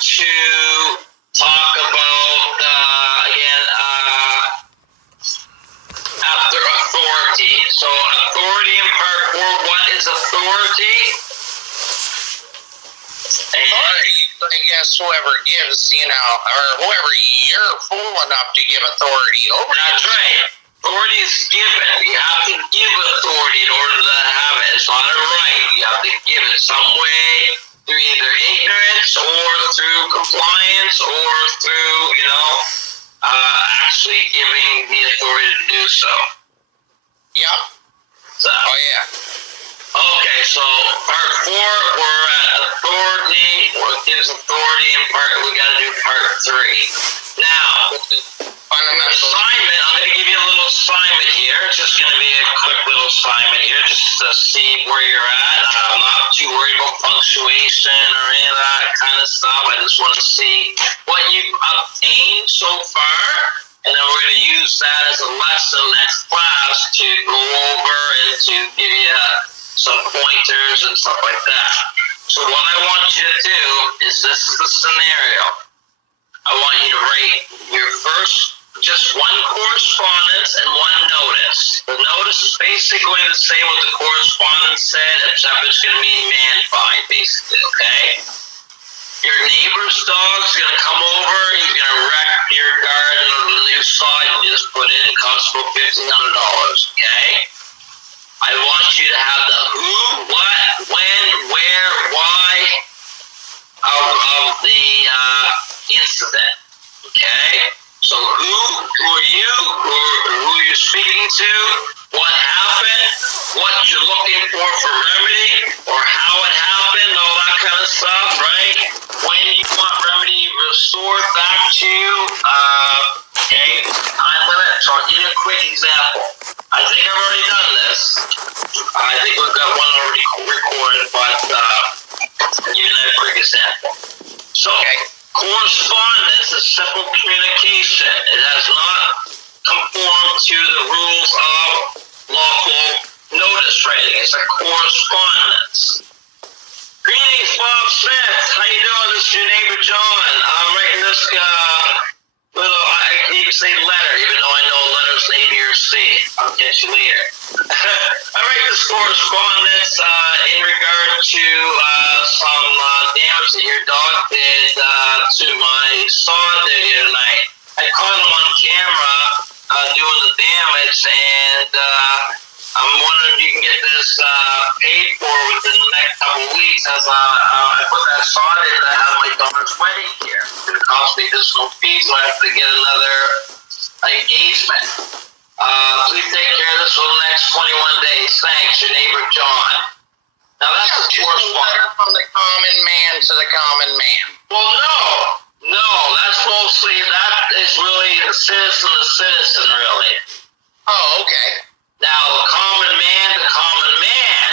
to talk about, again, after authority. So authority in part 4, what is authority? Authority, I guess whoever gives, or whoever you're fool enough to give authority over. That's right. Authority is given. You have to give authority in order to have it. It's not a right. You have to give it some way through either ignorance or through compliance or through, actually giving the authority to do so. Yep. So, yeah. Okay, so part 4, we're at authority. What gives authority? In part, we got to do part 3. Now, Fundamental assignment. I'm going to give you a little assignment here. It's just going to be a quick little assignment here, just to see where you're at. I'm not too worried about punctuation or any of that kind of stuff. I just want to see what you've obtained so far, and then we're going to use that as a lesson next class to go over and to give you some pointers and stuff like that. So what I want you to do is, this is the scenario. I want you to write your first, just one correspondence and one notice. The notice is basically going to say what the correspondence said, except it's going to be man-fied, basically, okay? Your neighbor's dog's going to come over, he's going to wreck your garden or the new sod you just put in, costs about $1,500, okay? I want you to have the who, what, when, where, why of the incident, okay? So who are you, who you're speaking to, what happened, what you're looking for remedy, or how it happened, all that kind of stuff, right? When you want remedy restored back to you, okay, time limit. So I'll give you a quick example. I think I've already done this. I think we've got one already recorded, but I'll give you a quick example. So, correspondence is simple communication. It has not conformed to the rules of lawful notice writing. It's a correspondence. Greetings, Bob Smith. How you doing? This is your neighbor, John. I'm writing this I can even say letter, even though I know letters A, B, or C. I'll get you later. I write this correspondence in regard to some damage that your dog did to my son the other night. I caught him on camera doing the damage, and I'm wondering if you can get this paid for within the next couple of weeks, as I put that sod in to have my daughter's wedding here. It's going to cost me additional fees, so I have to get another engagement. Please take care of this for the next 21 days. Thanks, your neighbor, John. Now, that's a correspondence from the common man to the common man. Well, no, that's mostly, that is really the citizen to citizen, really. Oh, okay. Now, the common man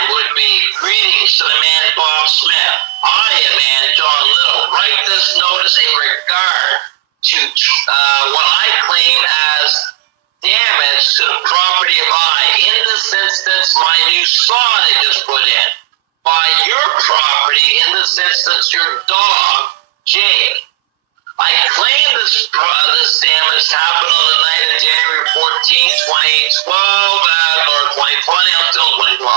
would be greetings to the man Bob Smith. I am man John Little. Write this notice in regard to what I claim as damage to the property of I. In this instance, my new sod I just put in. By your property, in this instance, your dog, Jake. I claim this damage happened on the night of January 14th, 2012, or 2020, until 2020.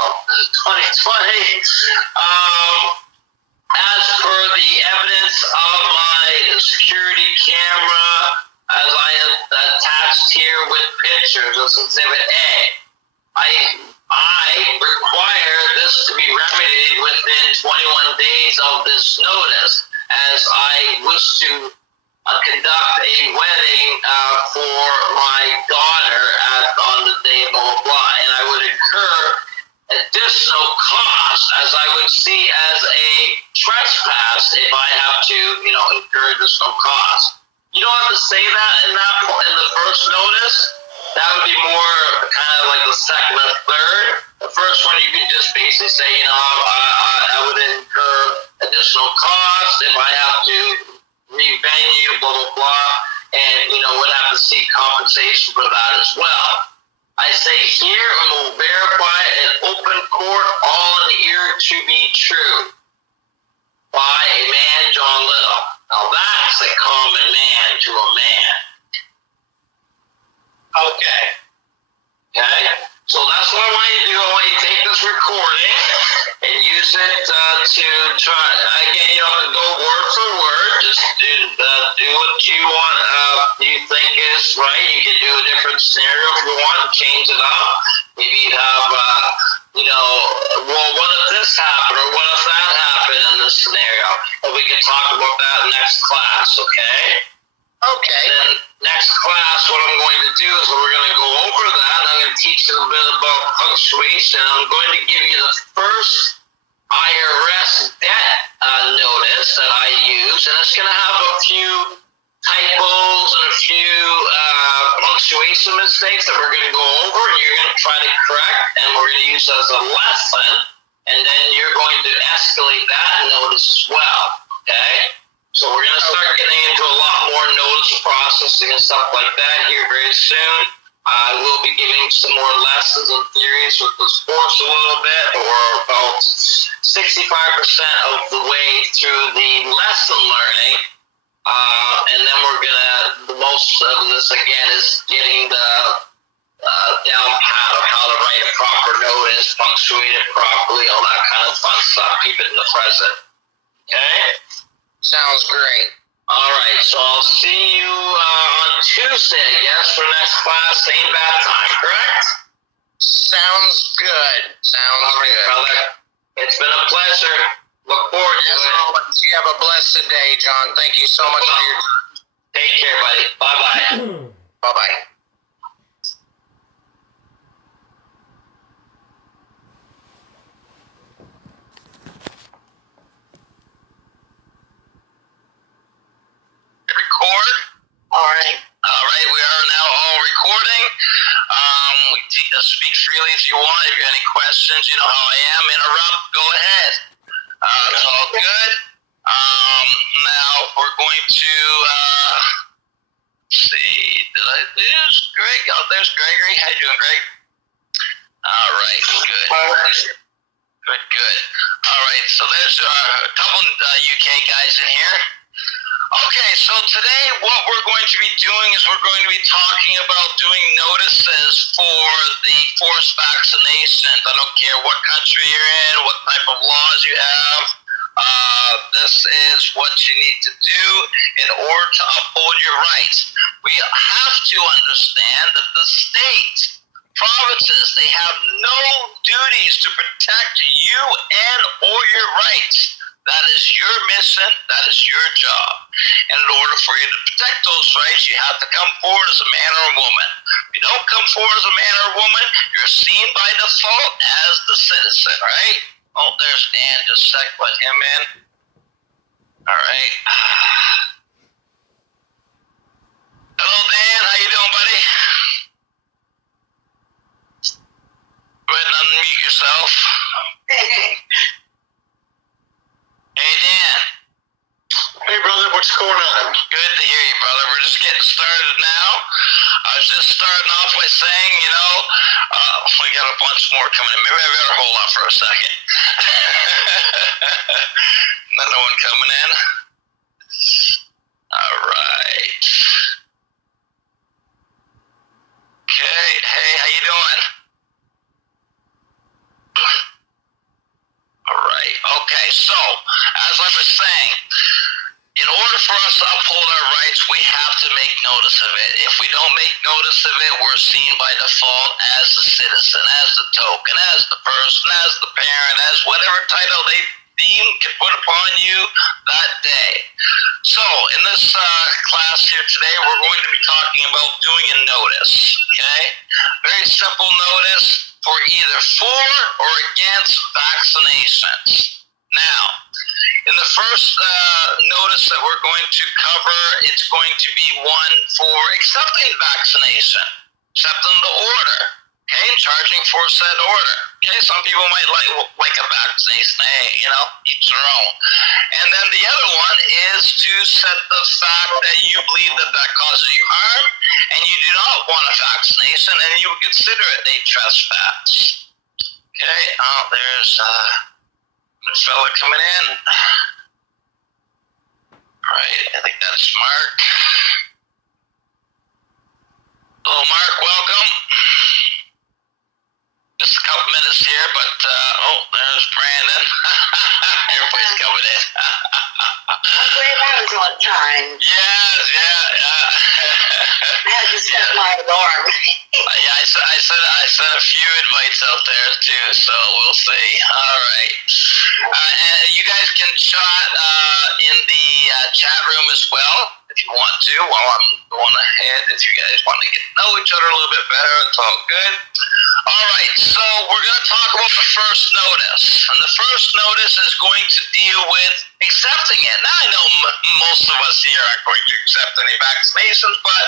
As per the evidence of my security camera, as I have attached here with pictures, as Exhibit A, I require this to be remedied within 21 days of this notice, as I wish to conduct a wedding for my daughter on the day blah blah blah, and I would incur additional costs, as I would see as a trespass if I have to, incur additional costs. You don't have to say that in the first notice. That would be more kind of like the second or third. The first one you can just basically say, I would incur additional costs if I have to revenue, blah, blah, blah, and, would have to seek compensation for that as well. I say here, and will verify in open court all in here to be true by a man, John Little. Now that's a common man to a man. Okay. Okay? So that's what I want you to do. I want you to take this recording and use it to try. Again, you don't have to go word for word. Just do what you want. You think is right. You can do a different scenario if you want. Change it up. Maybe you have, well, what if this happened or what if that happened in this scenario? And we can talk about that next class. Okay? Okay. Then next class, what I'm going to do is we're going to go over that. And I'm going to teach you a bit about punctuation. I'm going to give you the first IRS debt notice that I use, and it's going to have a few typos and a few punctuation mistakes that we're going to go over, and you're going to try to correct, and we're going to use as a lesson, and then you're going to escalate that notice as well. Okay? So we're going to start getting into a lot more notice processing and stuff like that here very soon. I will be giving some more lessons and theories with this course a little bit, or about 65% of the way through the lesson learning. And then we're going to, most of this again is getting the down pat of how to write a proper notice, punctuate it properly, all that kind of fun stuff, keep it in the present. Okay? Sounds great. All right, so I'll see you on Tuesday, I guess, for next class, same bad time, correct? Sounds good. All right, brother. It's been a pleasure. Look forward to it. Always. You have a blessed day, John. Thank you so much for your time. Take care, buddy. Bye-bye. Bye-bye. Record. All right. All right. We are now all recording. Speak freely if you want. If you have any questions, you know how I am. Interrupt. Go ahead. It's all good. Now we're going to see. There's Greg. Oh, there's Gregory. How you doing, Greg? All right. Good. Good. All right. So there's a couple UK guys in here. Okay, so today what we're going to be doing is we're going to be talking about doing notices for the forced vaccinations. I don't care what country you're in, what type of laws you have. This is what you need to do in order to uphold your rights. We have to understand that the state, provinces, they have no duties to protect you and or your rights. That is your mission. That is your job. And in order for you to protect those rights, you have to come forward as a man or a woman. If you don't come forward as a man or a woman, you're seen by default as the citizen, right? Oh, there's Dan. Just a sec. Let him in. All right. Hello, Dan. How you doing, buddy? Go ahead and unmute yourself. Hey, Dan. Hey, brother, what's going on? Good to hear you, brother. We're just getting started now. I was just starting off by saying, we got a bunch more coming in. Maybe I better hold off for a second. Another one coming in. All right. Okay. Hey, how you doing? All right. Okay. So, as I was saying, in order for us to uphold our rights, we have to make notice of it. If we don't make notice of it, we're seen by default as the citizen, as the token, as the person, as the parent, as whatever title they deem can put upon you that day. So, in this class here today, we're going to be talking about doing a notice, okay? Very simple notice for either for or against vaccinations. Now, in the first notice that we're going to cover, it's going to be one for accepting vaccination, accepting the order, okay, and charging for said order. Okay, some people might like a vaccination, hey, each their own. And then the other one is to set the fact that you believe that that causes you harm, and you do not want a vaccination, and you would consider it a trespass. Okay, there's a fella coming in. Right, much, Mark. Hello, Mark. Welcome. Just a couple minutes here, but there's Brandon. Everybody's coming in. I'm glad that was on time. I had to set my alarm. I sent a few invites out there too, so we'll see. All right. And you guys can chat in the chat room as well if you want to while I'm going ahead. If you guys want to get to know each other a little bit better, it's all good. All right, so we're going to talk about the first notice. And the first notice is going to deal with accepting it. Now, I know most of us here aren't going to accept any vaccinations, but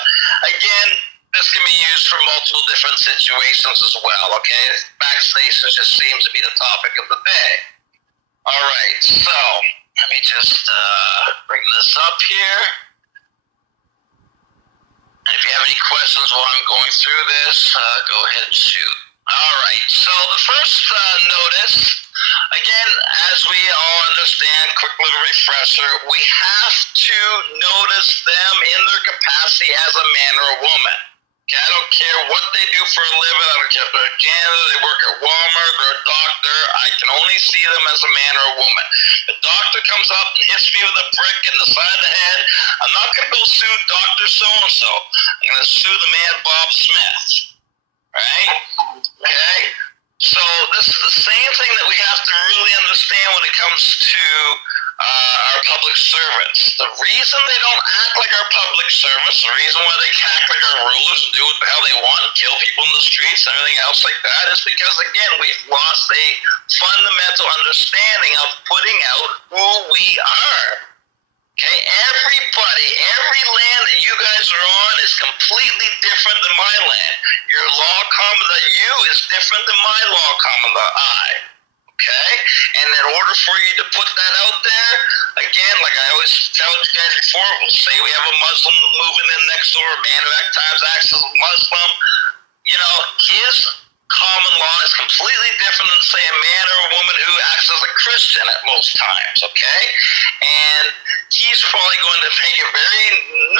again, this can be used for multiple different situations as well, okay? Vaccinations just seems to be the topic of the day. All right, so let me just bring this up here. And if you have any questions while I'm going through this, go ahead and shoot. All right, so the first notice, again, as we all understand, quick little refresher, we have to notice them in their capacity as a man or a woman. Okay, I don't care what they do for a living. I don't care if they're a janitor, they work at Walmart, or a doctor. I can only see them as a man or a woman. The doctor comes up and hits me with a brick in the side of the head. I'm not going to go sue Dr. So-and-so. I'm going to sue the man Bob Smith. Right? Okay? So this is the same thing that we have to really understand when it comes to our public servants. The reason they don't act like our public servants, the reason why they act like our rulers and do what the hell they want and kill people in the streets and everything else like that is because, again, we've lost a fundamental understanding of putting out who we are. Okay, everybody, every land that you guys are on is completely different than my land. Your law common to you is different than my law common to I. Okay, and in order for you to put that out there, again, like I always tell you guys before, we'll say we have a Muslim moving in next door, a man who at times acts as a Muslim. You know, his common law is completely different than, say, a man or a woman who acts as a Christian at most times, okay? And he's probably going to make it very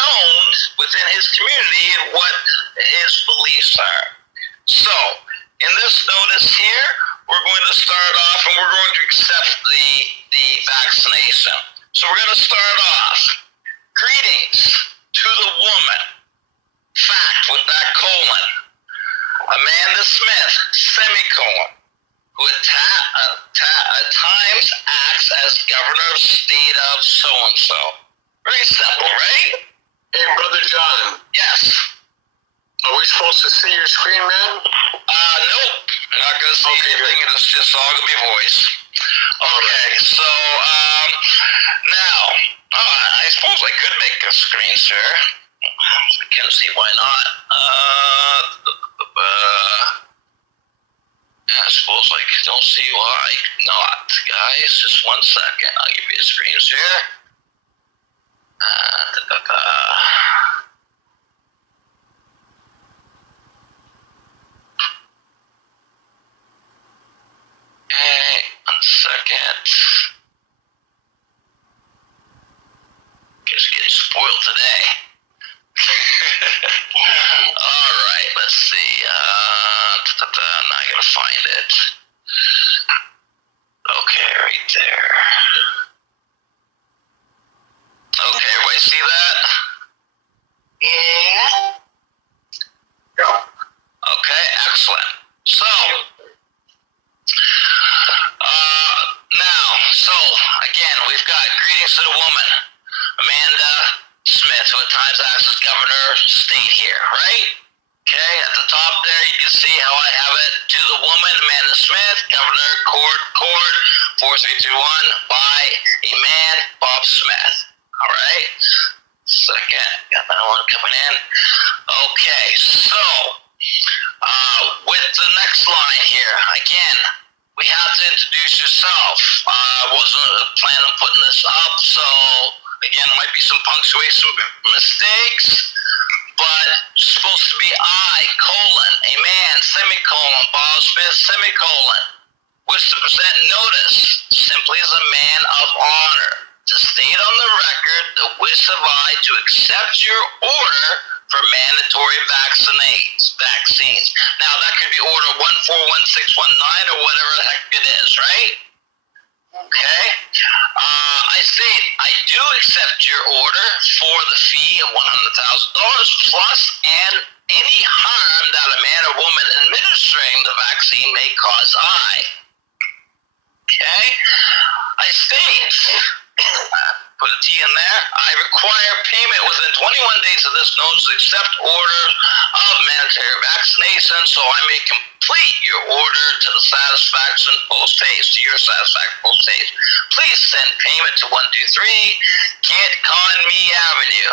known within his community what his beliefs are. So, in this notice here, we're going to start off and we're going to accept the vaccination. So we're going to start off. Greetings to the woman. Fact with that colon. Amanda Smith, semicolon, who at times acts as governor of state of so-and-so. Very simple, right? Hey, Brother John. Yes. Are we supposed to see your screen, man? Nope. You're not going to see anything. It's just all going to be voice. Okay, so, now, I suppose I could make a screen share. I can't see why not. I suppose I don't see why not, guys. Just 1 second. I'll give you a screen share. Okay, 1 second. Just getting spoiled today. All right, let's see. Now I gotta find it. Okay, right there. Okay, everybody see that? Yeah. Okay, excellent. So, again, we've got greetings to the woman, Amanda Smith, who at times acts as governor state here, right? Okay, at the top there, you can see how I have it. To the woman, Amanda Smith, governor, court, 4321, by a man, Bob Smith. All right? Second, got that one coming in. Okay, so, with the next line here, again, we have to introduce yourself. I wasn't planning on putting this up, so again, there might be some punctuation mistakes, but it's supposed to be I, colon, a man, semicolon, Bob Smith, semicolon, wish to present notice, simply as a man of honor, to state on the record the wish of I to accept your order for mandatory vaccines. Now, that could be order 141619 or whatever the heck it is, right? Okay. I state, I do accept your order for the fee of $100,000 plus and any harm that a man or woman administering the vaccine may cause I. Okay. I state, put a T in there, I require payment within 21 days of this notice to accept orders of mandatory vaccination so I may complete your order to the satisfaction post-haste, to your satisfaction post-haste. Please send payment to 123 Kent Conme Avenue.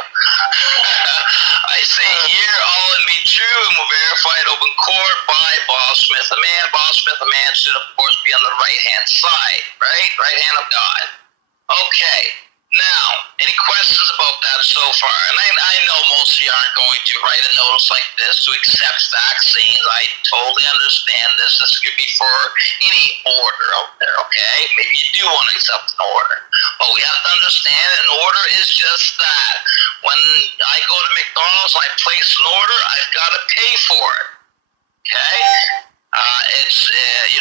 I say here all and be true and will verify it open court by Bob Smith a man. Bob Smith a man should of course be on the right-hand side, right? Right hand of God. Okay. Now, any questions about that so far? And I know most of you aren't going to write a notice like this to accept vaccines. I totally understand this. This could be for any order out there, okay? Maybe you do want to accept an order. But we have to understand an order is just that. When I go to McDonald's and I place an order, I've got to pay for it, okay?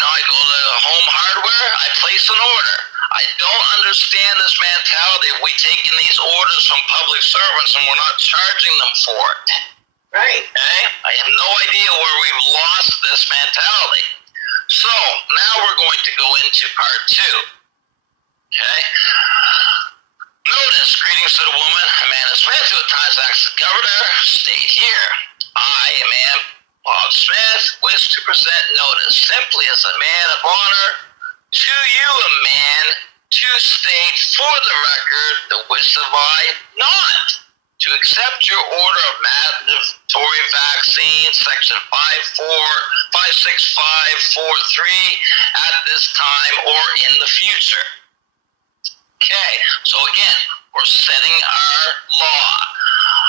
I go to Home Hardware, I place an order. I don't understand this mentality of we taking these orders from public servants and we're not charging them for it. Right. Okay? I have no idea where we've lost this mentality. So, now we're going to go into part 2. Okay? Notice, greetings to the woman, Amanda Smith, who at times acts as governor, state here. I, a man, Bob Smith, wish to present notice simply as a man of honor to you, a man, to state for the record the wish of I not to accept your order of mandatory vaccine, section 56543, at this time or in the future. Okay, so again, we're setting our law.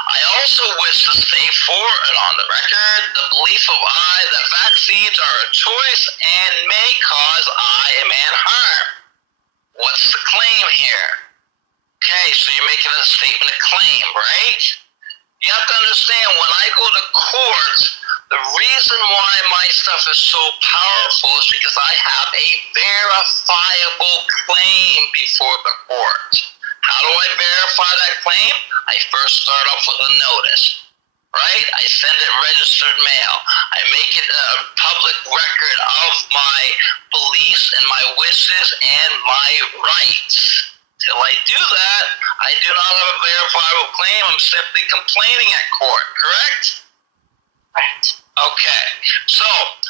I also wish to state for and on the record the belief of I that vaccines are a choice and may cause I, a man, harm. What's the claim here? Okay, so you're making a statement of claim, right? You have to understand, when I go to court, the reason why my stuff is so powerful is because I have a verifiable claim before the court. How do I verify that claim? I first start off with a notice, right? I send it registered mail. I make it a public record of my beliefs and my wishes and my rights. Till I do that, I do not have a verifiable claim. I'm simply complaining at court, correct? Right. Okay, so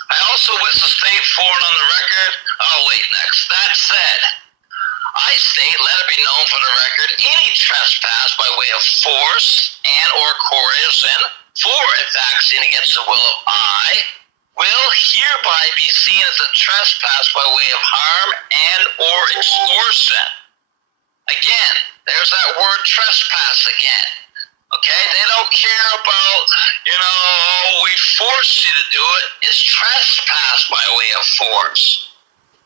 I also wish to state for and on the record, next. That said, I state, let it be known for the record, any trespass by way of force and or coercion for a vaccine against the will of I will hereby be seen as a trespass by way of harm and or extortion. Again, there's that word trespass again. Okay, they don't care about, we forced you to do it. It's trespass by way of force.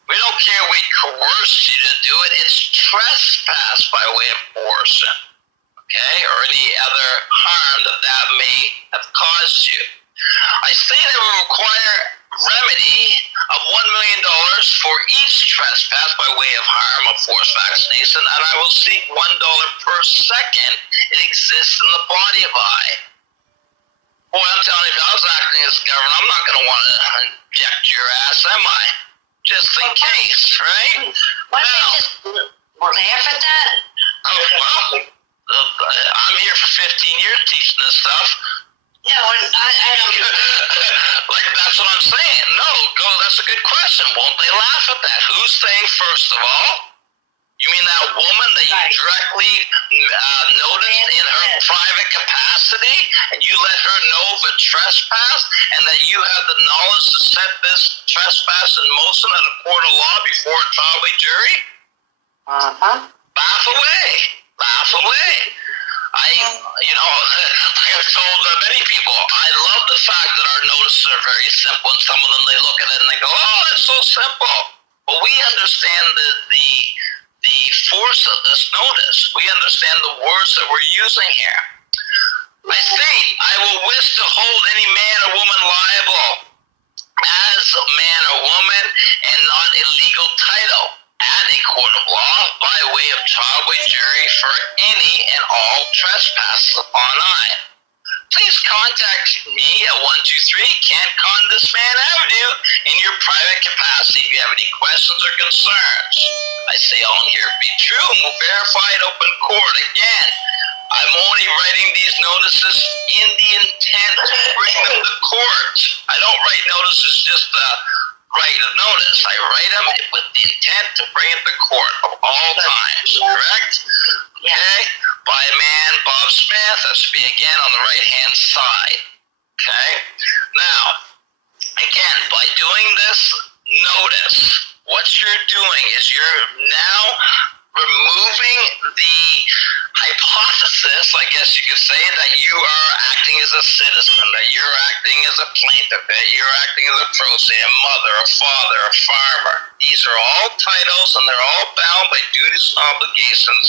We don't care we coerced you to do it. It's trespass by way of coercion. Okay, or any other harm that may have caused you. I state it will require remedy of $1 million for each trespass by way of harm of forced vaccination, and I will seek $1 per second it exists in the body of I. Boy, I'm telling you, if I was acting as governor, I'm not going to want to inject your ass, am I? Just in case, right? Why don't they just laugh at that? I'm here for 15 years teaching this stuff. No, I don't. Like, that's what I'm saying. No, that's a good question. Won't they laugh at that? Who's saying first of all? You mean that woman that you directly noticed in her private capacity, and you let her know of a trespass, and that you have the knowledge to set this trespass in motion at a court of law before a trial by jury? Laugh away. Laugh away. Like I've told many people, I love the fact that our notices are very simple, and some of them, they look at it and they go, oh, that's so simple. But we understand the the force of this notice. We understand the words that we're using here. I state, I will wish to hold any man or woman liable as a man or woman and not a legal title at a court of law by way of trial by jury for any and all trespasses upon I. Please contact me at 123 Kent Condis Man Avenue in your private capacity if you have any questions or concerns. I say all here be true and will verify it open court. Again, I'm only writing these notices in the intent to bring them to court. I don't write notices just to write a notice. I write them with the intent to bring it to court of all times, correct? Okay? By a man, Bob Smith, that should be again on the right-hand side. Okay? Now, again, by doing this notice, what you're doing is you're now removing the hypothesis, I guess you could say, that you are acting as a citizen, that you're acting as a plaintiff, that you're acting as a pro se, a mother, a father, a farmer. These are all titles, and they're all bound by duties and obligations.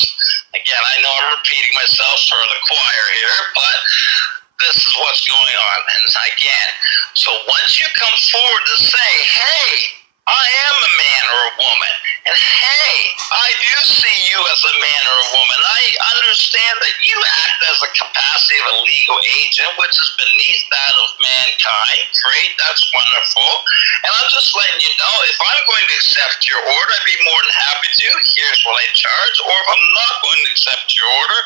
Again, I know I'm repeating myself for the choir here, but this is what's going on. And again, so once you come forward to say, hey, I am a man or a woman, and hey, I do see you as a man or a woman. I understand that you act as a capacity of a legal agent, which is beneath that of mankind. Great, that's wonderful. And I'm just letting you know, if I'm going to accept your order, I'd be more than happy to. Here's what I charge. Or if I'm not going to accept your order,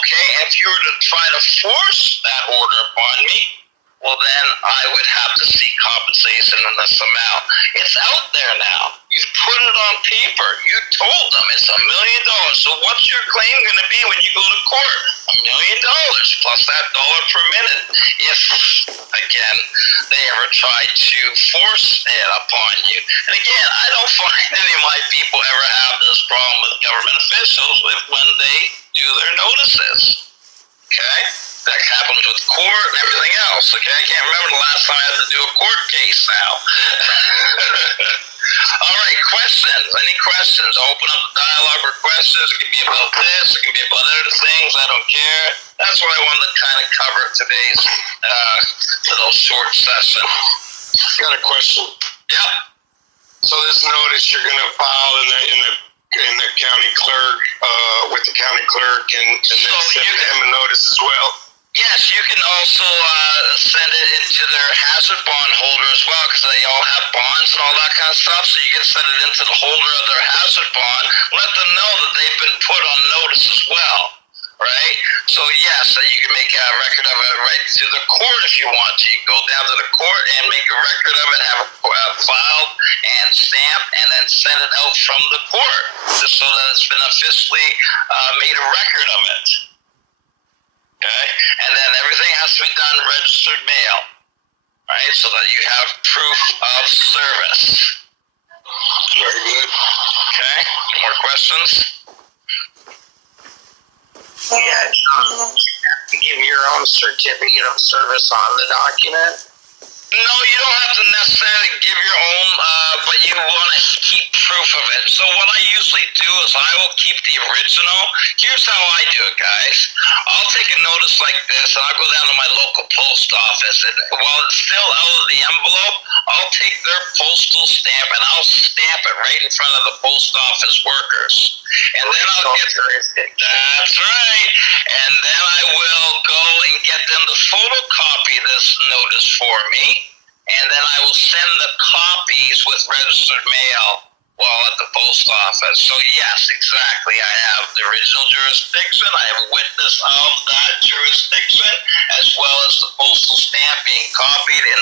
okay, if you were to try to force that order upon me, well, then I would have to seek compensation in this amount. It's out there now. You've put it on paper. You told them it's $1 million. So what's your claim going to be when you go to court? $1 million plus that dollar per minute. If, again, they ever try to force it upon you. And again, I don't find any of my people ever have this problem with government officials when they do their notices. Okay? That happens with court and everything else. Okay, I can't remember the last time I had to do a court case now. All right, questions. Any questions? Open up the dialogue for questions. It can be about this. It can be about other things. I don't care. That's what I wanted to kind of cover today's little short session. Got a question. Yep. So this notice you're going to file in the county clerk, with the county clerk, and then So send you them a notice as well. Yes, you can also send it into their hazard bond holder as well, because they all have bonds and all that kind of stuff. So you can send it into the holder of their hazard bond. Let them know that they've been put on notice as well, right? So yes, you can make a record of it right to the court if you want to. You can go down to the court and make a record of it, have it filed and stamped, and then send it out from the court, just so that it's been officially made a record of it. Okay, and then everything has to be done registered mail, right? So that you have proof of service. Very good. Okay, more questions? Yeah, to give your own certificate of service on the document. No, you don't have to necessarily give your own, but you want to keep proof of it. So what I usually do is I will keep the original. Here's how I do it, guys. I'll take a notice like this, and I'll go down to my local post office, and while it's still out of the envelope, I'll take their postal stamp, and I'll stamp it right in front of the post office workers. And then I'll get that's right. And then I will go and get them to photocopy this notice for me, and then I will send the copies with registered mail while at the post office. So yes, exactly. I have the original jurisdiction. I have a witness of that jurisdiction, as well as the postal stamp being copied, and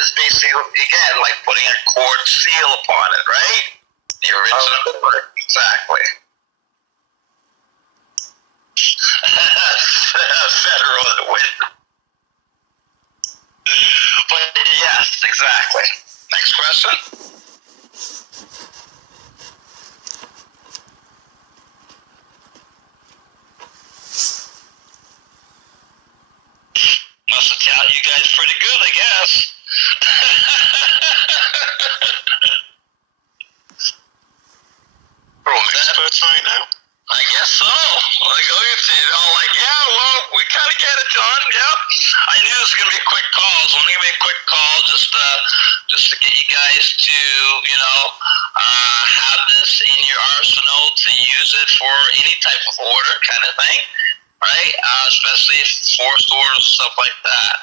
it's basically, again, like putting a court seal upon it, right? The original. Exactly. Federal witness. But yes, exactly. Next question. Must have taught you guys pretty good, I guess. kind of get it, John. Yep. I knew this was gonna be a quick call, so I'm gonna be a quick call just to get you guys to, have this in your arsenal to use it for any type of order, kind of thing, right? Especially if forced orders and stuff like that.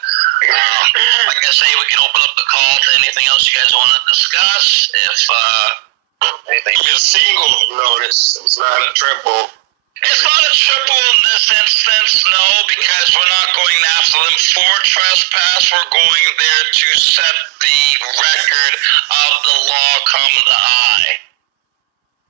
Like I say, we can open up the call to anything else you guys want to discuss. If anything. It's a single notice. It's not a triple. It's not a triple in this instance, no, because we're not going after them for trespass. We're going there to set the record of the law come to eye.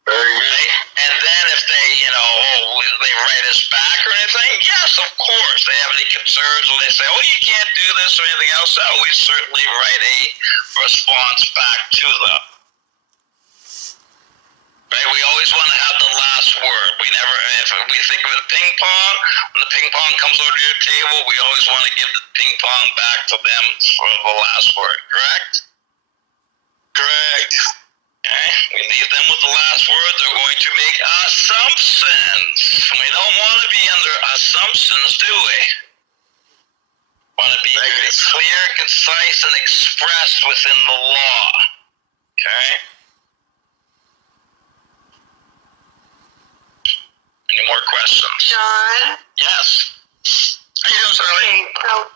Very good. Right? And then if they, they write us back or anything, yes, of course. They have any concerns or they say, oh, you can't do this or anything else, we certainly write a response back to them. Right? We always want to have the last word. We never, if we think of it ping pong, when the ping pong comes over to your table, we always want to give the ping pong back to them for the last word, correct? Correct. Okay? We leave them with the last word. They're going to make assumptions. We don't want to be under assumptions, do we? Want to be clear, concise, and expressed within the law. Okay? Any more questions? John? Yes. How you doing, Shirley? Okay, so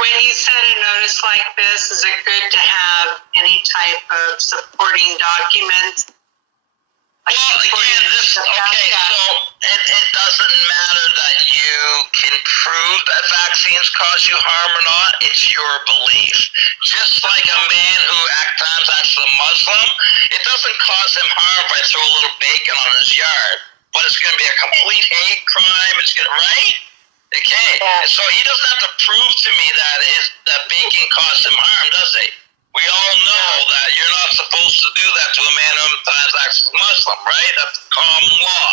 when you send a notice like this, is it good to have any type of supporting documents? Like Well, supporting again, the fact that- so it doesn't matter that you can prove that vaccines cause you harm or not. It's your belief. Just like a man who at times acts as a Muslim, it doesn't cause him harm if I throw a little bacon on his yard. But it's going to be a complete hate crime. It's going to, right? Okay. Yeah. So he doesn't have to prove to me that bacon caused him harm, does he? We all know that you're not supposed to do that to a man who sometimes acts as a Muslim, right? That's common law,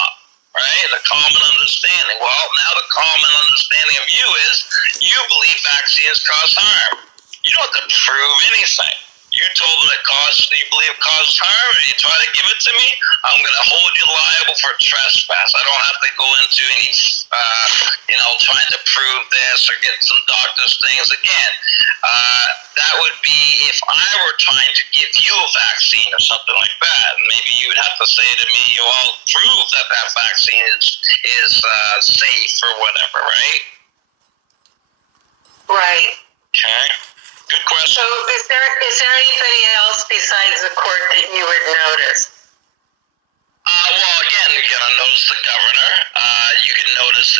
right? The common understanding. Well, now the common understanding of you is you believe vaccines cause harm. You don't have to prove anything. You told them you believe it causes harm, and you try to give it to me, I'm going to hold you liable for trespass. I don't have to go into any, trying to prove this or get some doctor's things. Again, that would be if I were trying to give you a vaccine or something like that. Maybe you would have to say to me, I'll prove that vaccine is safe or whatever, right? Right. Okay. Good question. So is there anybody else besides the court that you would notice? Well, again, you're going to notice the governor. You can notice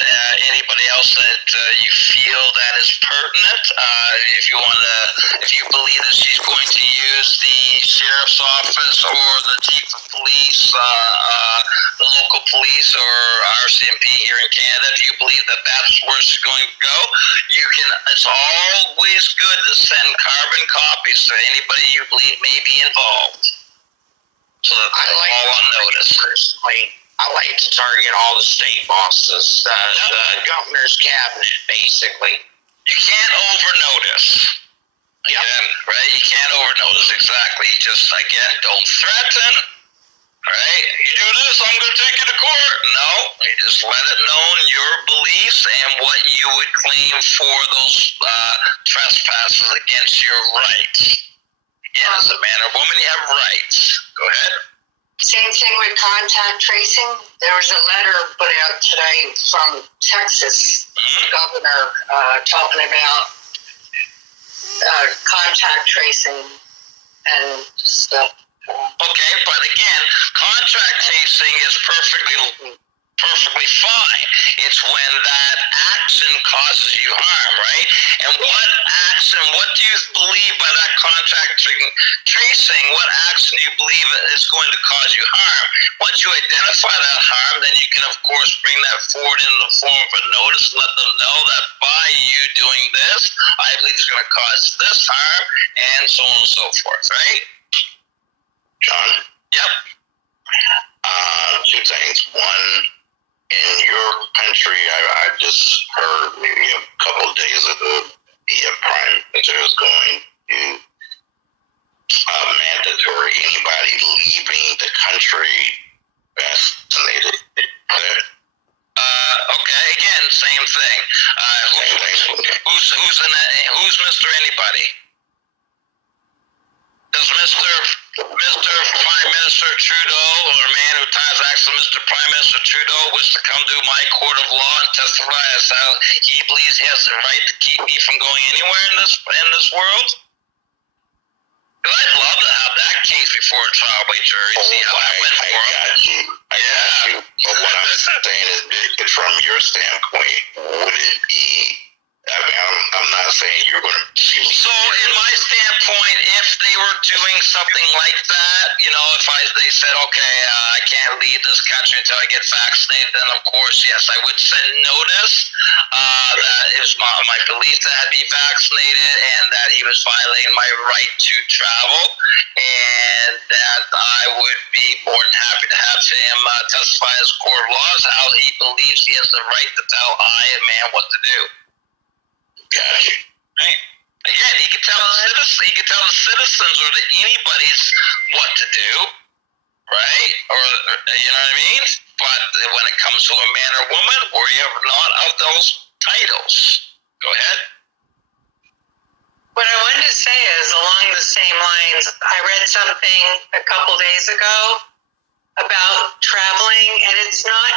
anybody else that you feel that is pertinent. If you believe that she's going to use the sheriff's office or the chief of police, the local police or RCMP here in Canada, if you believe that that's where she's going to go, it's always good to send carbon copies to anybody you believe may be involved. So that they're all on notice. Personally, I like to target all the state bosses, the governor's cabinet, basically. You can't overnotice. Again, right? You can't overnotice, exactly. You just, again, don't threaten, right? You do this, I'm going to take you to court. No, you just let it known your beliefs and what you would claim for those trespasses against your rights. Yeah, as a man or woman, you have rights. Go ahead. Same thing with contact tracing. There was a letter put out today from Texas governor talking about contact tracing and stuff. Okay, but again, contact tracing is perfectly fine. It's when that action causes you harm, right? And what do you believe by that contact tracing? What action do you believe is going to cause you harm? Once you identify that harm, then you can, of course, bring that forward in the form of a notice, let them know that by you doing this, I believe it's going to cause this harm, and so on and so forth, right? John? Yep. Two things. One, in your country, I just heard maybe a couple of days ago, the Prime Minister is going to mandatory anybody leaving the country vaccinated. Okay, again, same thing. Who's Mr. Anybody? Does Mr. Prime Minister Trudeau, or a man who ties acts as Mr. Prime Minister Trudeau, wish to come to my court of law and testify as how he believes he has the right to keep me from going anywhere in this world? Because I'd love to have that case before a trial by jury, see how it went for him. I got you. But what I'm saying is, from your standpoint, would it be? I mean, I'm not saying you're going to. So, in my standpoint, if they were doing something like that, if they said, okay, I can't leave this country until I get vaccinated, then of course, yes, I would send notice that it was my belief that I had to be vaccinated and that he was violating my right to travel, and that I would be more than happy to have him testify as court of law as how he believes he has the right to tell I, a man, what to do. Gotcha. Right. Again, he could tell the citizens or anybody's what to do, right? Or you know what I mean? But when it comes to a man or woman, or you have not of those titles. Go ahead. What I wanted to say is, along the same lines, I read something a couple days ago about traveling, and it's not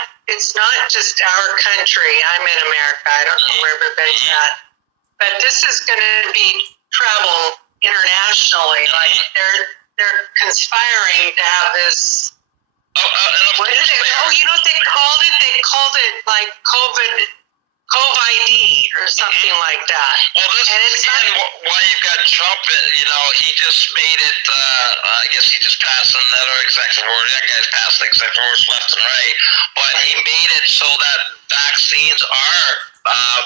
just our country. I'm in America. I don't know where everybody's at. But this is going to be travel internationally. Like they're conspiring to have this. What did they? Oh, you know what they called it? They called it like COVID or something like that. Well, this is why you've got Trump. He just made it. I guess he just passed another executive order. That guy's passing executive orders left and right. But he made it so that vaccines are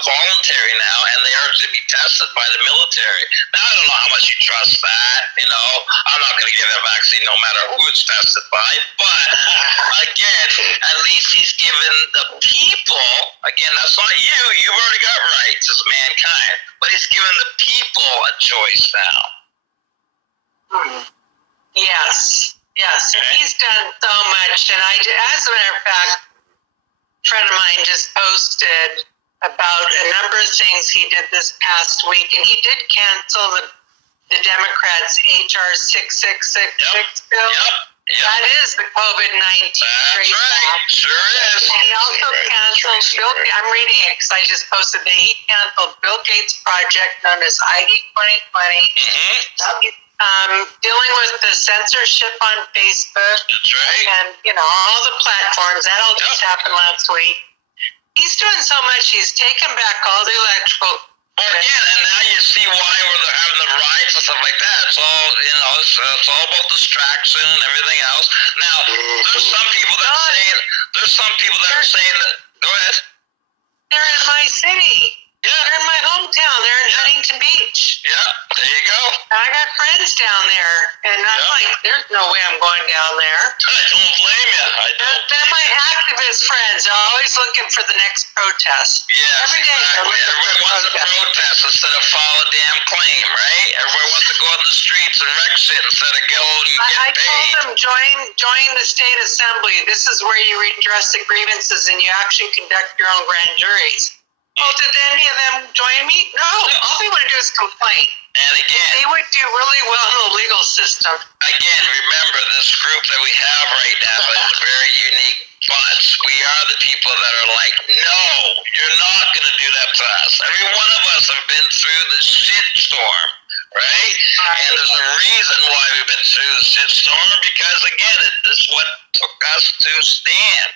voluntary now, and they are to be tested by the military. Now, I don't know how much you trust that. I'm not going to give a vaccine no matter who it's tested by. But again, at least he's given the people. Again, that's not you. You've already got rights as mankind. But he's given the people a choice now. Yes. And he's done so much. And as a matter of fact, a friend of mine just posted about a number of things he did this past week, and he did cancel the Democrats' HR 6666 bill. Yep. That is the COVID-19 That's right. Sure is. And he also canceled I'm reading it because I just posted that he canceled Bill Gates' project known as ID 2020. Dealing with the censorship on Facebook. That's right. And, all the platforms. That all just happened last week. He's doing so much. He's taken back all the electrical. Well, again, and now you see why they're having the riots and stuff like that. It's all, it's all about distraction and everything else. Now, there's some people that are saying that. Go ahead. They're in my city. Yeah. They're in my hometown. They're in Huntington Beach. Yeah, there you go. I got friends down there, and I'm like, there's no way I'm going down there. I don't blame you. They're my activist friends. They're always looking for the next protest. Yes, Every day. exactly. Everyone wants to protest instead of file a damn claim, right? Everyone wants to go on the streets and wreck shit instead of go and get I paid. told them, join the state assembly. This is where you redress the grievances and you actually conduct your own grand juries. Well, did any of them join me? No. All they want to do is complain. And again, they would do really well in the legal system. Again, remember, this group that we have right now is a very unique bunch. We are the people that are like, no, you're not going to do that to us. Every one of us have been through the shitstorm, right? And there's a reason why we've been through the shitstorm, because, again, it's what took us to stand.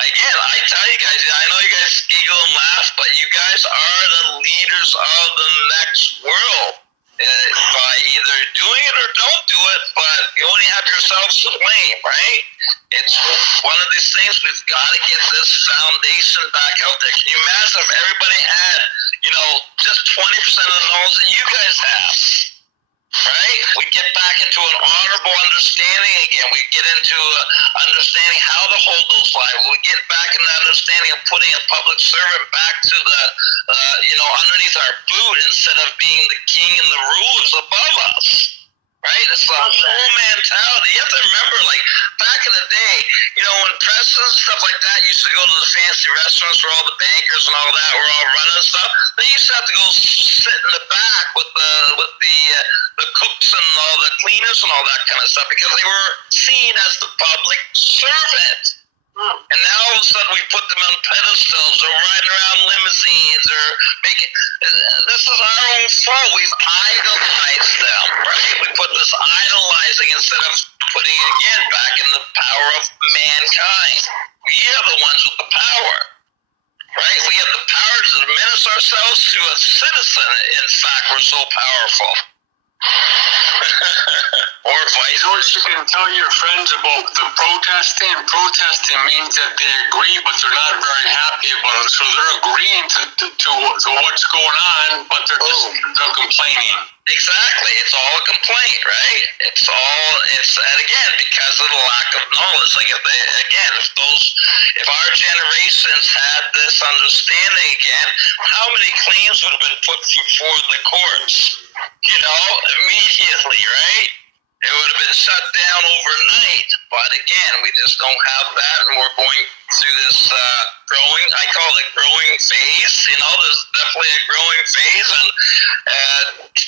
Again, I tell you guys, I know you guys giggle and laugh, but you guys are the leaders of the next world. By either doing it or don't do it, but you only have yourselves to blame, right? It's one of these things, we've got to get this foundation back out there. Can you imagine if everybody had, just 20% of the knowledge that you guys have? Right? We get back into an honorable understanding again. We get into understanding how to hold those lives. We get back in the understanding of putting a public servant back to the, underneath our boot instead of being the king and the rulers above us. right? It's the whole mentality. You have to remember, like, back in the day, you know, when presidents and stuff like that used to go to the fancy restaurants where all the bankers and all that were all running and stuff, they used to have to go sit in the back with the cooks and all the cleaners and all that kind of stuff because they were seen as the public servant. And now all of a sudden we put them on pedestals or riding around limousines or making. This is our own fault. We've idolized them, right? We put this idolizing instead of putting it again back in the power of mankind. We are the ones with the power, right? We have the power to diminish ourselves to a citizen. In fact, we're so powerful. Or vice versa. You can tell your friends about the protesting. Protesting means that they agree, but they're not very happy about it. So they're agreeing to what's going on, but they're complaining. Exactly. It's all a complaint, right? And again, because of the lack of knowledge. Like if our generations had this understanding again, how many claims would have been put before the courts? You know, immediately, right? It would have been shut down overnight. But again, we just don't have that, and we're going through this growing, I call it growing phase. You know, there's definitely a growing phase, and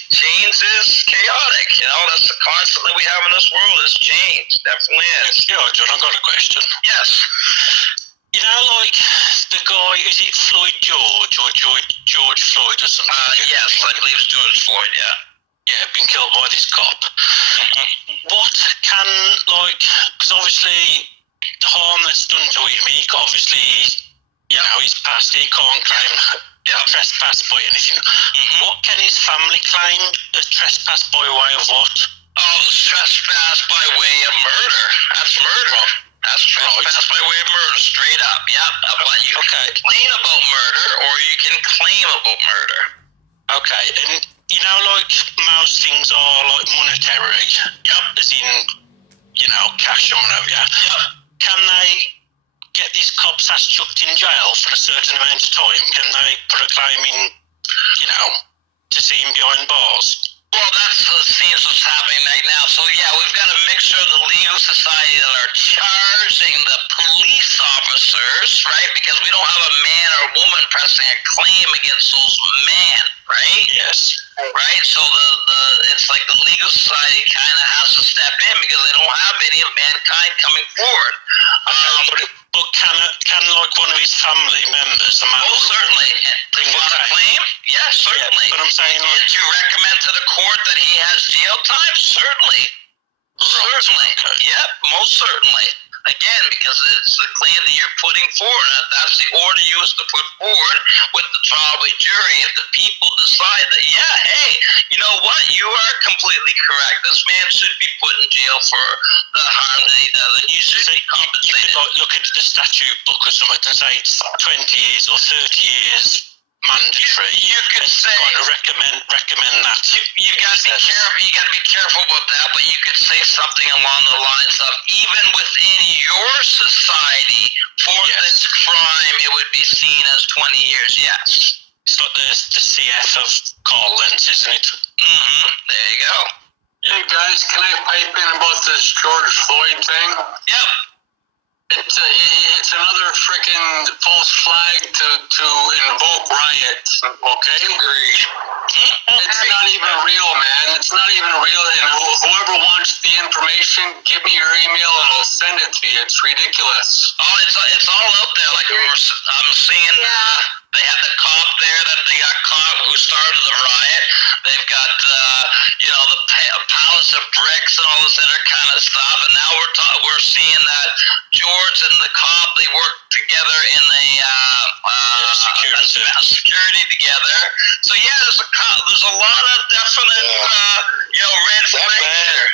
change is chaotic. You know, that's the constant that we have in this world is change. Definitely is. Yeah, John, I've got a question. Yes. You know, like the guy, is it Floyd George or George Floyd or something? Yes, I believe it's George Floyd, yeah. Yeah, been killed by this cop. What can, like, because obviously the harm that's done to him, he's passed, he can't claim trespass by anything. What can his family claim as trespass by way of what? Oh, trespass by way of murder. That's murder. That's trespass by way of murder, straight up. Yep. But you can complain about murder or you can claim about murder. Okay, and you know, like most things are like monetary. Yep. As in, you know, cash and whatever. Yeah. Yep. Can they get these cops ass chucked in jail for a certain amount of time? Can they put a claim in, you know, to see him behind bars? Well, that's the scenes that's happening right now. So, yeah, we've got a mixture of the legal society that are charging the police officers, right? Because we don't have a man or a woman pressing a claim against those men, right? Yes. Right? So it's like the legal society kind of has to step in because they don't have any of mankind coming forward. But can like one of his family members, certainly, file a claim? Yeah, certainly. Yeah, but I'm saying, like, did you recommend to the court that he has jail time? Certainly. Certainly. Yep, most certainly. Again, because it's the claim that you're putting forward. That's the order you was to put forward with the trial by jury. If the people decide that, yeah, hey, you know what, you are completely correct. This man should be put in jail for the harm that he does, and you should be compensated. You could like look at the statute book or something and say it's 20 years or 30 years mandatory. You could say kind of recommend that. You got to be careful. You got to be careful about that. But you could say something along the lines of, even within your society, for this crime, it would be seen as 20 years. Yes. It's like the CF of Carl Lentz, isn't it? There you go. Hey guys, can I pipe in about this George Floyd thing? Yep. It's another freaking false flag to invoke riot, okay? Agreed. It's not even real, man. It's not even real. And whoever wants the information, give me your email and I'll send it to you. It's ridiculous. Oh, it's all out there. Like I'm seeing, they had the cop there that they got caught who started the riot. They've got, the pallets of bricks and all this other kind of stuff. And now we're seeing that George and the cop, they work together in the security together. So yeah, there's a lot of definite red flags there.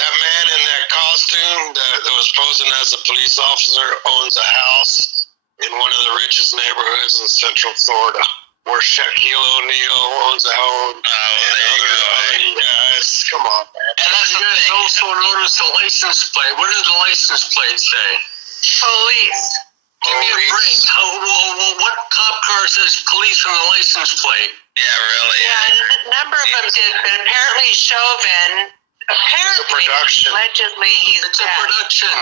That man in that costume that was posing as a police officer owns a house in one of the richest neighborhoods in Central Florida, where Shaquille O'Neal owns a home. Other guys. Come on, man. And that's you guys also notice the license plate. What does the license plate say? Police. Give me a break. What cop car says police on the license plate? Yeah, really. Yeah, a number of them did, but apparently Chauvin Apparently, production. allegedly, he's It's a dead. production.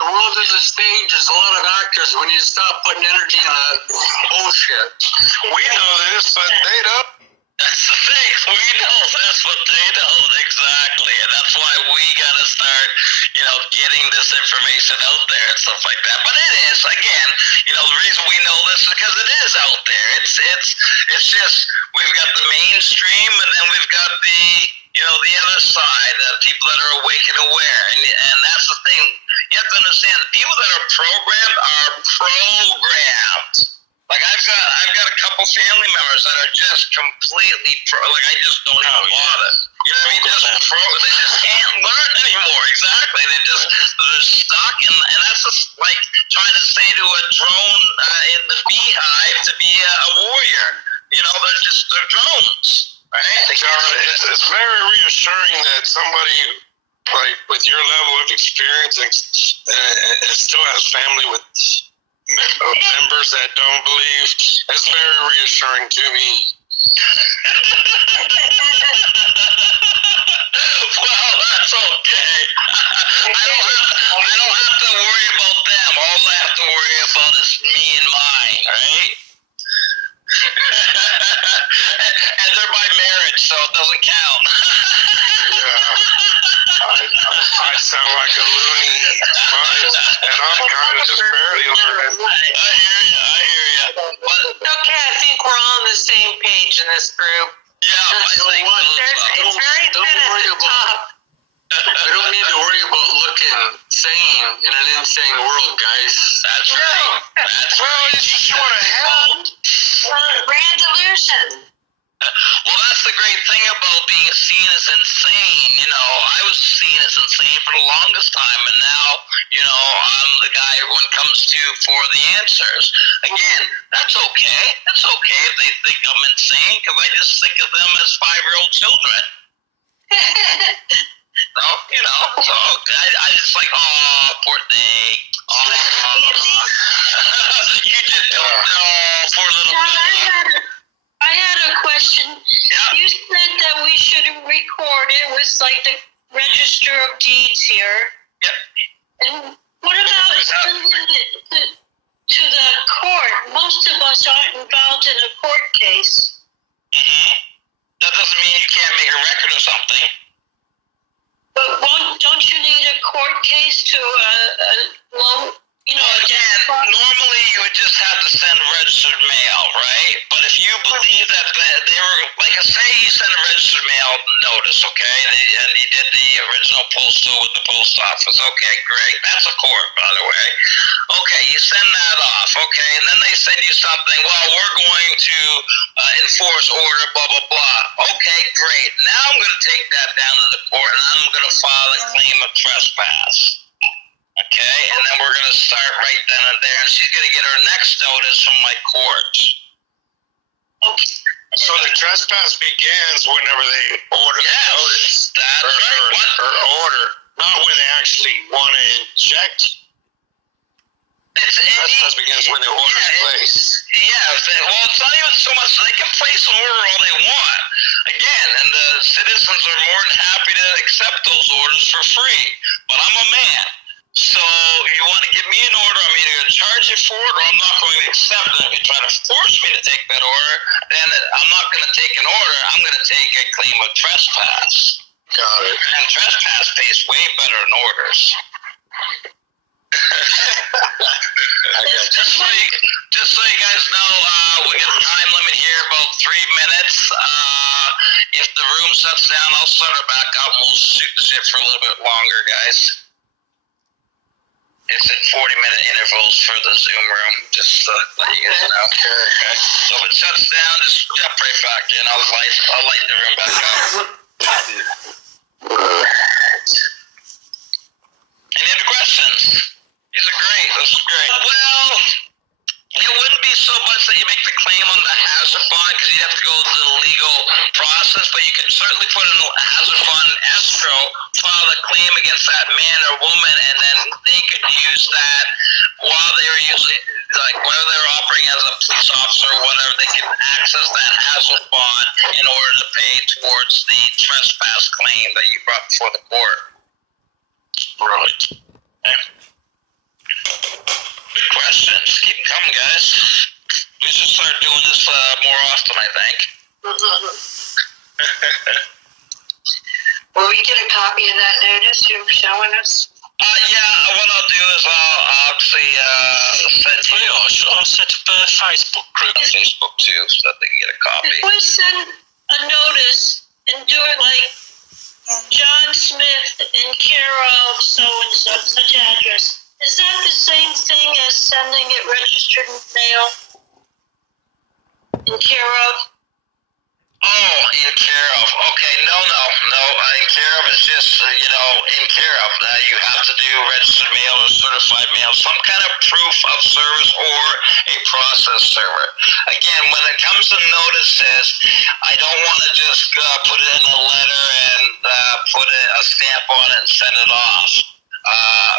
The world is a stage. There's a lot of actors. We need to stop putting energy in that bullshit. We know this, but they don't. That's the thing. We know that's what they know exactly, and that's why we gotta start, getting this information out there and stuff like that. But it is, again, the reason we know this is because it is out there. It's just we've got the mainstream, and then we've got the other side, people that are awake and aware, and that's the thing. You have to understand, the people that are programmed are programmed. Like I've got a couple family members that are just completely I just don't even bother. You know what I mean? They just can't learn anymore. Exactly. They're stuck, and that's just like trying to say to a drone in the beehive to be a warrior. They're drones, right? John, it's very reassuring that somebody like with your level of experience and still has family with members that don't believe. It's very reassuring to me. Well, that's okay. I don't have to worry about them. All I have to worry about is me and mine, right? And they're by marriage, so it doesn't count. I sound like a loony, and I'm kind of just barely learning. I hear you. But, Okay, I think we're all on the same page in this group. yeah, I think It's very Don't thin at worry the about- top. We don't need to worry about looking sane in an insane world, guys. that's right. That's Well, right. you just want to help. Brand delusion. Well, that's the great thing about being seen as insane. I was seen as insane for the longest time, and now, I'm the guy everyone comes to for the answers. Again, that's okay. It's okay if they think I'm insane, because I just think of them as 5-year-old children. So I just like, oh, poor thing. Oh, you just don't know, poor little John, fella. I had a question. Yeah. You said that we should record it with like the Register of Deeds here. Yep. And what about sending it to the court? Most of us aren't involved in a court case. Mm-hmm. That doesn't mean you can't make a record or something. But don't you need a court case to Again, normally you would just have to send registered mail, right? But if you believe that they were, like, say you sent a registered mail notice, okay, and you did the original postal with the post office, okay, great. That's a court, by the way. Okay, you send that off, okay, and then they send you something, well, we're going to enforce order, blah, blah, blah. Okay, great. Now I'm going to take that down to the court, and I'm going to file a claim of trespass. Okay, and then we're going to start right then and there, and she's going to get her next notice from my court. So the trespass begins whenever they order the notice. That's right. Or order, not when they actually want to inject. Trespass begins when the order is placed. Well, it's not even so much, they can place an order all they want. Again, and the citizens are more than happy to accept those orders for free. But I'm a man. So you want to give me an order, I'm either going to charge you for it or I'm not going to accept it. If you try to force me to take that order, then I'm not going to take an order, I'm going to take a claim of trespass. Got it. And trespass pays way better than orders. Just so you guys know, we got a time limit here, about 3 minutes. If the room shuts down, I'll start it back up and we'll shoot the shit for a little bit longer, guys. It's in 40-minute intervals for the Zoom room, just to let you guys know. Okay. So if it shuts down, just jump right back in. I'll light the room back up. Any other questions? These are great. This is great. Well, it wouldn't be so much that you make the claim on the hazard bond because you have to go through the legal process, but but you can certainly put in a hazard fund escrow, file a claim against that man or woman, and then they could use that while they were using, like whether they're operating as a police officer or whatever, they can access that hazard bond in order to pay towards the trespass claim that you brought before the court. Right. Okay. Good questions. Keep them coming, guys. We should start doing this more often, I think. Will we get a copy of that notice you're showing us? Yeah, what I'll do is I'll actually send you I'll set up a Facebook group. on Facebook too, so that they can get a copy. If we send a notice and do it like John Smith in care of so-and-so, such address, is that the same thing as sending it registered mail? In care of? Oh, in care of. Okay, no. In care of is just, in care of. You have to do registered mail or certified mail, some kind of proof of service or a process server. Again, when it comes to notices, I don't want to just put it in a letter and put a stamp on it and send it off.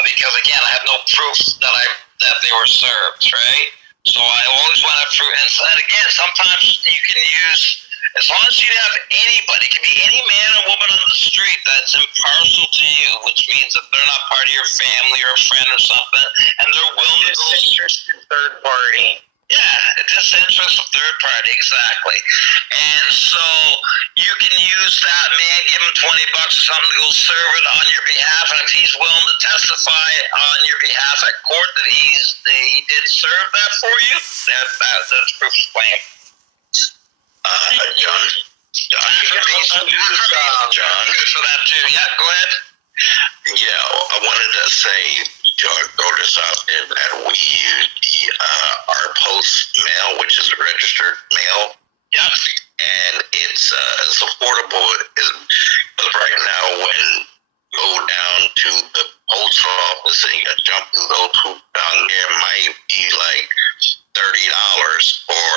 Because again, I have no proof that they were served, right? So I always want to prove, and again, sometimes you can use, as long as you have anybody, it can be any man or woman on the street that's impartial to you, which means that they're not part of your family or a friend or something, and they're willing to go. Disinterested third party. Yeah, a disinterest of third party, exactly. And so you can use that man, give him $20 or something to go serve it on your behalf, and if he's willing to testify on your behalf at court that he did serve that for you, that's proof of claim. John. John, good for that too. Yeah, go ahead. Yeah, I wanted to say, John, notice out there that we use our post mail, which is a registered mail. Yeah. And it's affordable. Right now, when you go down to the post office and you got to jump through those hoops down there, it might be like $30, or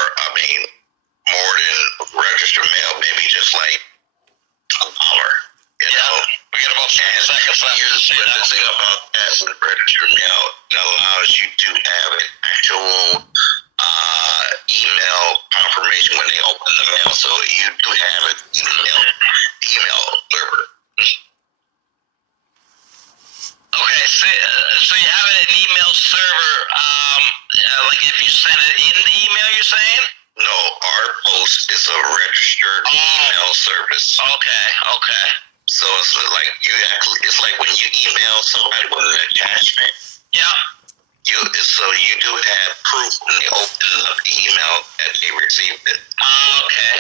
more than registered mail, maybe just like $1. You know, we got about 30 seconds left. Here's the thing about that with registered mail, that allows you to have an actual email confirmation when they open the mail, so you do have an email server. Okay, so you have an email server, like if you send it in the email, you're saying? No, our post is a registered email service. Okay. So it's like it's like when you email somebody with an attachment. Yeah. So you do have proof when they open up the email that they received it. Okay.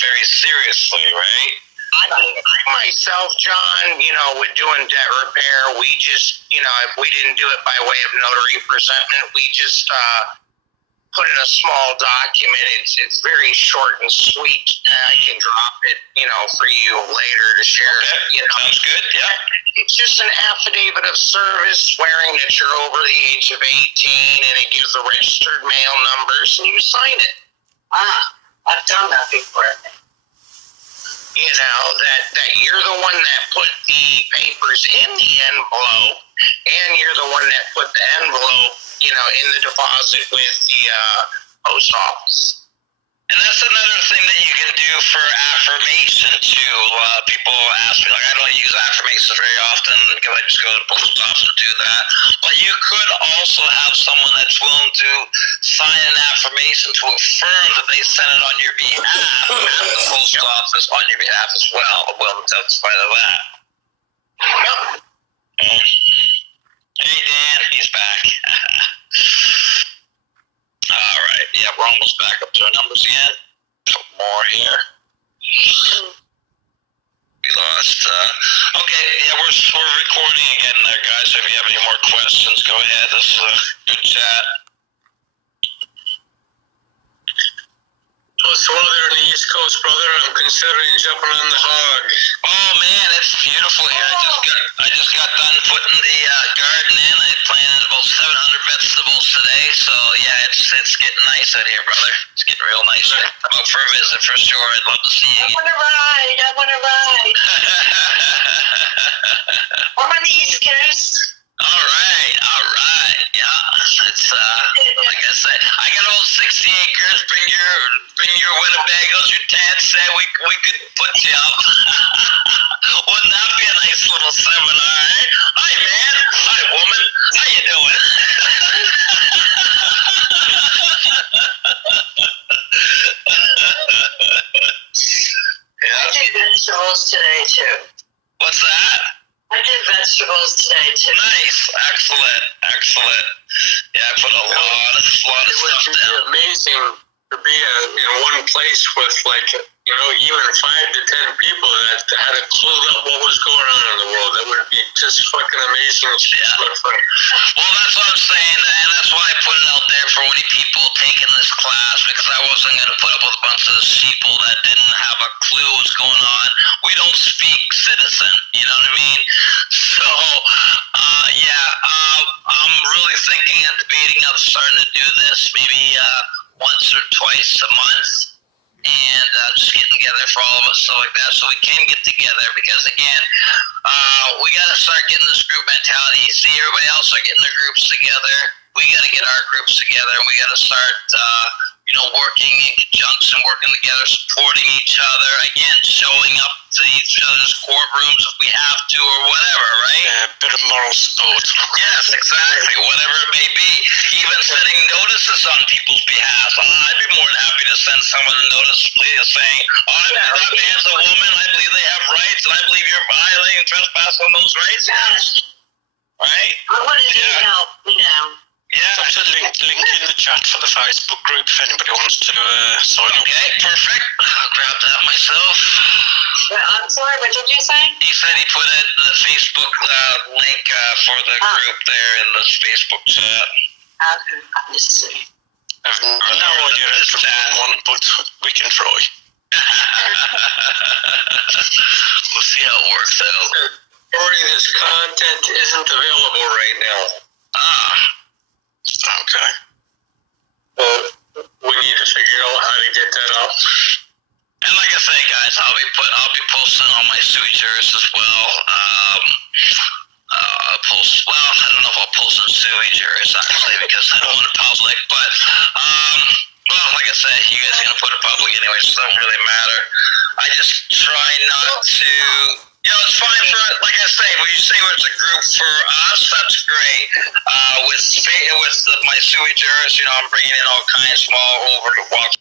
Very seriously, right? I myself, John, with doing debt repair, we just, if we didn't do it by way of notary presentment, we just put in a small document. It's very short and sweet. I can drop it, for you later to share. Okay. Sounds good, yeah. It's just an affidavit of service swearing that you're over the age of 18, and it gives the registered mail numbers, and you sign it. I've done that before. That you're the one that put the papers in the envelope, and you're the one that put the envelope, in the deposit with the post office. And that's another thing that you can do for affirmation too. A lot of people ask me, like, I don't use affirmations very often because I just go to the post office and do that. But you could also have someone that's willing to sign an affirmation to affirm that they sent it on your behalf at the post office on your behalf as well. Willing to testify to that. Yep. Hey Dan, he's back. All right, yeah, we're almost back up to our numbers again. A couple more here. We lost. Okay, yeah, we're recording again there, guys. So if you have any more questions, go ahead. This is a good chat. So are there any East Coast, brother. I'm considering jumping on the hog. Oh man, it's beautiful here. I just got done putting the garden in. I planted about 700 vegetables today. So yeah, it's getting nice out here, brother. It's getting real nice. Come out for a visit for sure. I'd love to see you I again. want to ride. I'm on the East Coast. All right. Yeah, it's like I said, I got about 60 acres. Bring your Winnebagos, your tents. We could put you up. Wouldn't that be a nice little seminar? Eh? Hi man, hi woman. How you doing? I did vegetables today too. What's that? I did vegetables today too. Nice, excellent. Yeah, I put a lot of It would stuff be down. amazing to be in one place with even 5 to 10 people that had a clue about what was going on in the world. That would be just fucking amazing. Yeah. Well, that's what I'm saying, and that's why I put it out there for any people taking this class, because I wasn't going to put up with a bunch of people that didn't have a clue what's going on. We don't speak citizen, you know what I mean? So, I'm really thinking and debating of starting to do this maybe once or twice a month, and just getting together for all of us, so like that, so we can get together, because again, we got to start getting this group mentality. You see everybody else are getting their groups together. We got to get our groups together, and we got to start working in conjunction, working together, supporting each other, again, showing up to each other's courtrooms if we have to, or whatever, right? Yeah, a bit of moral support. Yes, exactly. Whatever it may be. Even sending notices on people's behalf. I'd be more than happy to send someone a notice saying, I believe that man's a woman, I believe they have rights, and I believe you're violating trespass on those rights. Yes. Right? I want to need help, Yeah. There's a link in the chat for the Facebook group if anybody wants to sign up. Okay, perfect. I'll grab that myself. I'm sorry, what did you say? He said he put the Facebook link for the group there in this Facebook chat. Let's see. I have no idea how to run one, but we can try. We'll see how it works out. Sorry, this content isn't available right now. Okay. Well, we need to figure out how to get that up. And like I say, guys, I'll be posting on my Sui Juris as well. I don't know if I'll post on Sui Juris actually, because I don't want it public. But like I said, you guys are gonna put it public anyway, so it doesn't really matter. I just try not to. It's fine for, like I say, when you say it's a group for us, that's great. With my Sui Juris, I'm bringing in all kinds from all over to walk